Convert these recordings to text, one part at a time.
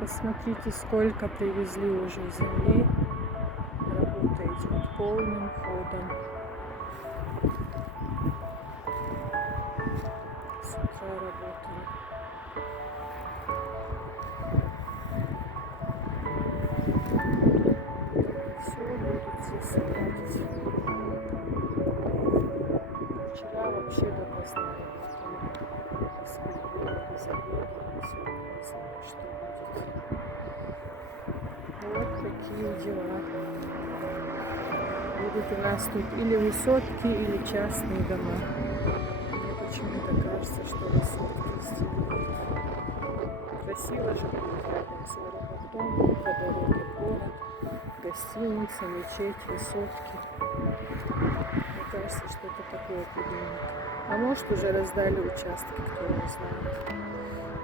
Посмотрите, сколько привезли уже земли. Работа идет полным ходом. С утра работали. Все будут здесь садить. Вчера вообще допоздна работали. Забегали, сегодня не знаю, что будет. Вот такие дела. Будут у нас тут или высотки, или частные дома. Мне почему-то кажется, что высотки сделают. Красиво же будет рядом с аэропортом, по дороге город, гостиница, мечеть, высотки. Мне кажется, что-то такое придумают. А может, уже раздали участки, кто не знает.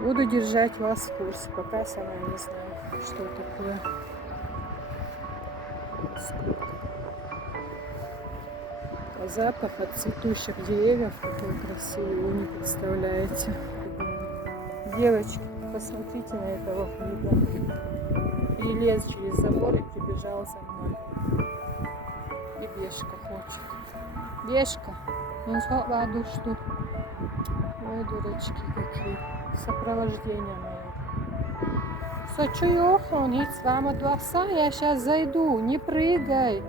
Буду держать вас в курсе, пока сама не знаю, что такое. Сколько. А запах от цветущих деревьев какой красивый, вы не представляете. Девочки, посмотрите на этого хлеба. Перелез через забор и прибежал за мной. И Бешка хочет. Бешка, ну ладно, что? Ой, дурачки какие. Сопровождение мое. Хочу охранить с вами до овса, я сейчас зайду, не прыгай.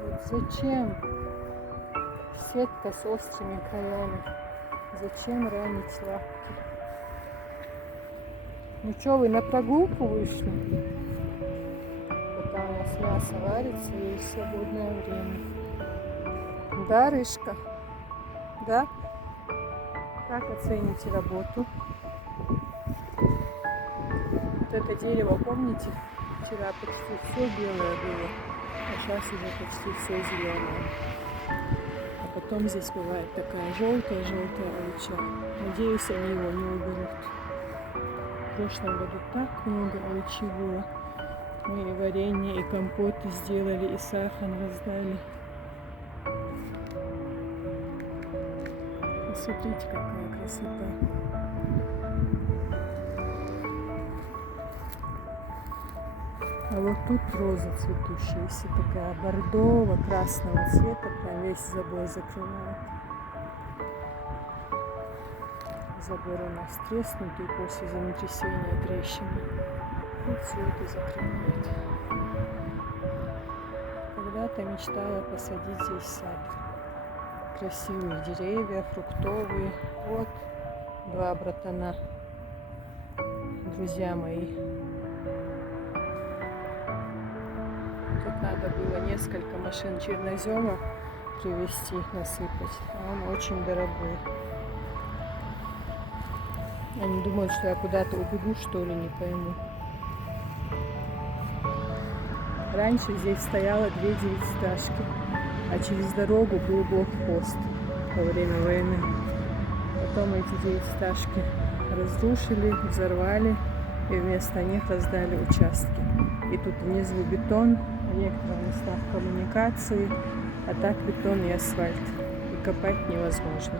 Вот зачем? Сетка с острыми краями. Зачем ранить лапки? Ну что, вы на прогулку вышли? Пока у нас мясо варится и свободное время. Да, Рыжка? Да? Как оцените работу? Вот это дерево, помните? Вчера почти все белое было, а сейчас уже почти все зеленое. А потом здесь бывает такая желтая алыча. Надеюсь, они его не уберут. В прошлом году так много алычи было. Мы и варенье, и компоты сделали, и сахар раздали. Посмотрите, какая красота. А вот тут роза цветущаяся, такая бордово-красного цвета, прям весь забор закрывает. Забор у нас треснутый после землетрясения, трещины. И все это закрывает. Когда-то мечтала посадить здесь сад. Красивые деревья, фруктовые. Вот два братана, друзья мои. Тут надо было несколько машин чернозема привезти, насыпать. А он очень дорогой. Они думают, что я куда-то убегу, что ли, не пойму. Раньше здесь стояло 2 девятиэтажки, а через дорогу был блокпост во время войны. Потом эти девятиэтажки разрушили, взорвали и вместо них раздали участки. И тут внизу бетон, в некоторых местах коммуникации, а так бетон и асфальт. И копать невозможно.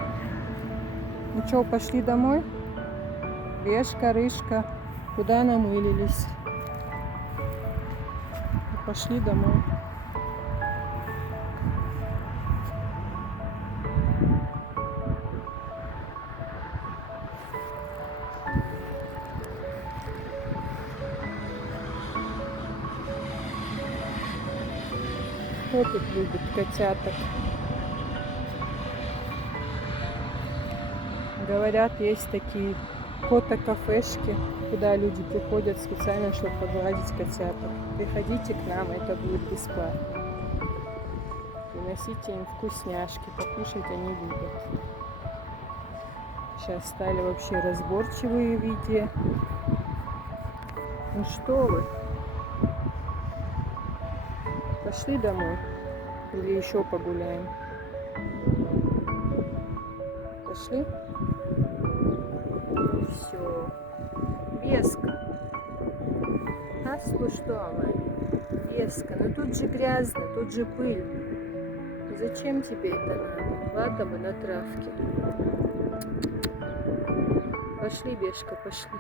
Ну что, пошли домой? Бешка, Рыжка, куда намылились? Пошли домой. Кто тут любит котяток? Говорят, есть такие кота-кафешки, куда люди приходят специально, чтобы погладить котяток. Приходите к нам, это будет бесплатно. Приносите им вкусняшки, покушать они любят. Сейчас стали вообще разборчивые в еде. Ну что вы? Пошли домой? Или еще погуляем? Пошли? Все. Беска. А что мы? Беска, ну тут же грязно, тут же пыль. Зачем тебе это надо? Ладно бы на травке. Пошли, Бешка, пошли.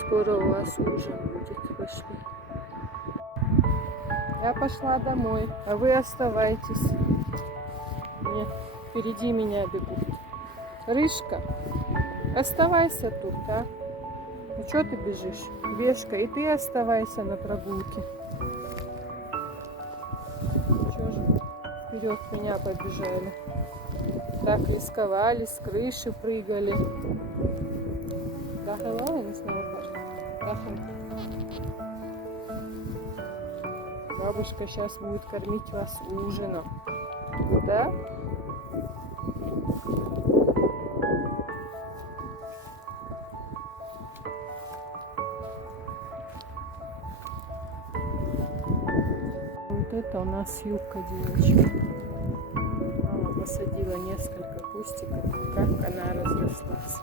Скоро у вас ужин будет. Пошли. Я пошла домой, а вы оставайтесь. Нет, впереди меня бегут. Рыжка, оставайся тут, а? Ну что ты бежишь? Бешка, и ты оставайся на прогулке. Что же вы вперед меня побежали? Так рисковали, с крыши прыгали. Да, не снова. Бабушка сейчас будет кормить вас ужином. Да? Вот это у нас юбка, девочки. Мама посадила несколько кустиков, как она разрослась.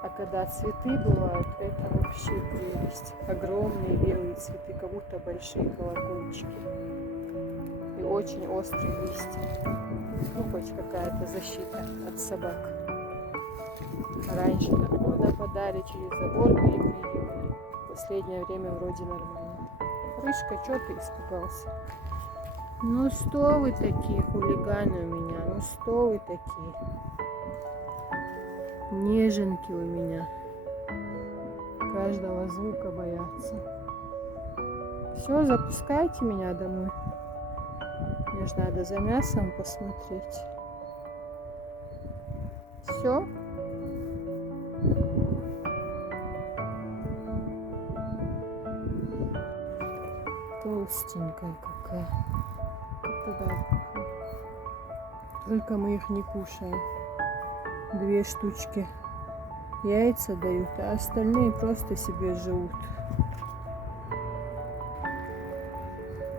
А когда цветы бывают, это вообще прелесть. Огромные белые цветы, как будто большие колокольчики. И очень острые листья. Ну, хоть какая-то защита от собак. Раньше так нападали, через забор перепрыгивали. В последнее время вроде нормально. Рыжка, что ты испугался? Ну что вы такие хулиганы у меня? Ну что вы такие? Неженки у меня. Каждого звука боятся. Все, запускайте меня домой. Мне же надо за мясом посмотреть. Все. Толстенькая какая. Да. Только мы их не кушаем. 2 штучки яйца дают, а остальные просто себе живут.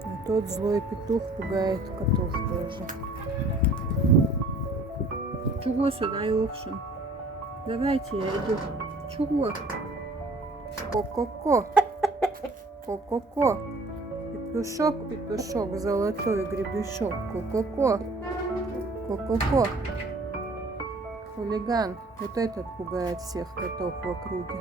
А тот злой петух пугает котов тоже. Чего сюда, Йоршин? Давайте я иду. Чего? Ко-ко-ко. Ко-ко-ко. Петушок, петушок, золотой гребешок. Ко-ко-ко. Ко-ко-ко. Хулиган. Вот этот пугает всех котов в округе.